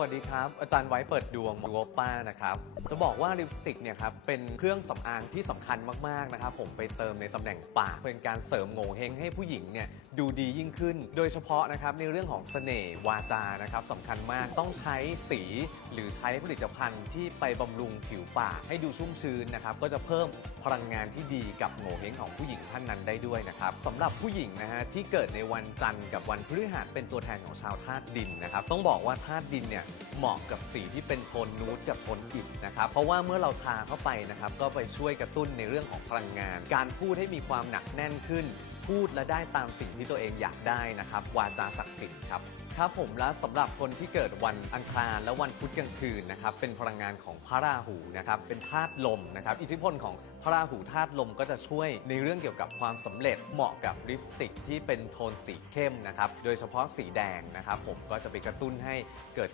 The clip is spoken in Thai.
วัสดีครับ อาจารย์ไว้เปิดดวงโอป้านะครับ จะบอกว่าลิปสติกเนี่ยครับเป็นเครื่องสำอางที่สำคัญมากๆนะครับผมไปเติมในตำแหน่งปาก เป็นการเสริมโง่เฮงให้ผู้หญิงเนี่ยดูดียิ่งขึ้น โดยเฉพาะนะครับในเรื่องของเสน่ห์วาจานะครับสำคัญมากต้องใช้สีหรือใช้ผลิตภัณฑ์ที่ไปบำรุงผิวปากให้ดูชุ่มชื้นนะครับก็จะเพิ่มพลังงานที่ดีกับโง่เฮงของผู้หญิงท่านนั้นได้ด้วยนะครับสำหรับผู้หญิงนะฮะที่เกิดในวันจันทร์กับวันพฤหัสเป็นตัวแทนของชาวธาตุดินนะครับต้องบอกว่าธาตุดินเนี่ยเหมาะกับสีที่เป็นโทนนูดกับโทนอิ่มนะครับ เพราะว่าเมื่อเราทาเข้าไปนะครับ ก็ไปช่วยกระตุ้นในเรื่องของพลังงาน การพูดให้มีความหนักแน่นขึ้น พูดและได้ตามสิ่งที่ตัวเองอยากได้นะครับ วาจาศักดิ์สิทธิ์ครับครับผมและสำหรับคนที่เกิดวันอังคารและวันพุธกลางคืนนะครับเป็นพลังงานของพระราหูนะครับเป็นธาตุลมนะครับอิทธิพลของพระราหูธาตุลมก็จะช่วยในเรื่องเกี่ยวกับความสำเร็จเหมาะกับลิปสติกที่เป็นโทนสีเข้มนะครับโดยเฉพาะสีแดงนะครับผมก็จะไปกระตุ้นให้เกิด